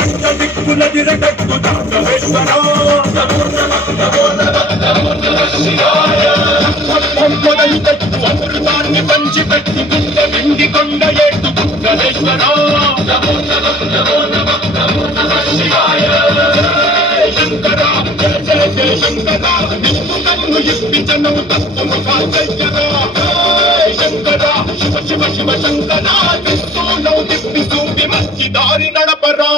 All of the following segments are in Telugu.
పంట దిక్కుల దిరగట్టు తాండవేశ్వర మొదలు పెట్టు అమృతాన్ని పంచిపెట్టు గుండ వెండి కొండ ఏటు దుర్గేశ్వర శంకర జయ జయ జయ శంకర నిన్ను నన్ను ఇప్పించను తత్వము కాచయ్యరా శంకర శివ శివ శివ శంకర విష్ణునౌ దిప్పి చూపి మంచి దారి నడపరా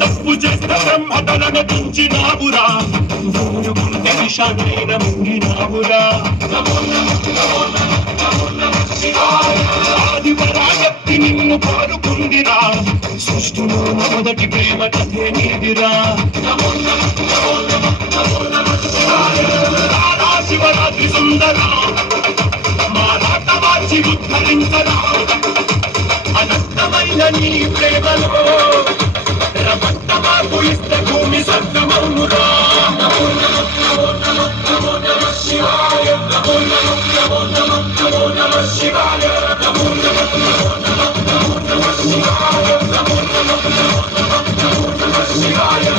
తప్పు చేస్తే బ్రహ్మతలను తుంచినావురా గుండె విషాదైన ముంగినావురా ఆది పరాశక్తి నిన్ను కోరుకుందిరా సృష్టిలో మొదటి ప్రేమ కథే నీదిరా శివరాత్రి సుందర మా రాత మార్చి ఉద్ధరించరా అనంతమైన నీ ప్రేమలో రమట్టమాకు ఇస్తే భూమి స్వర్గమౌనురా నమో నమః శివాయ నమో నమః శివాయ నమో నమః శివాయ నమో నమః శివాయ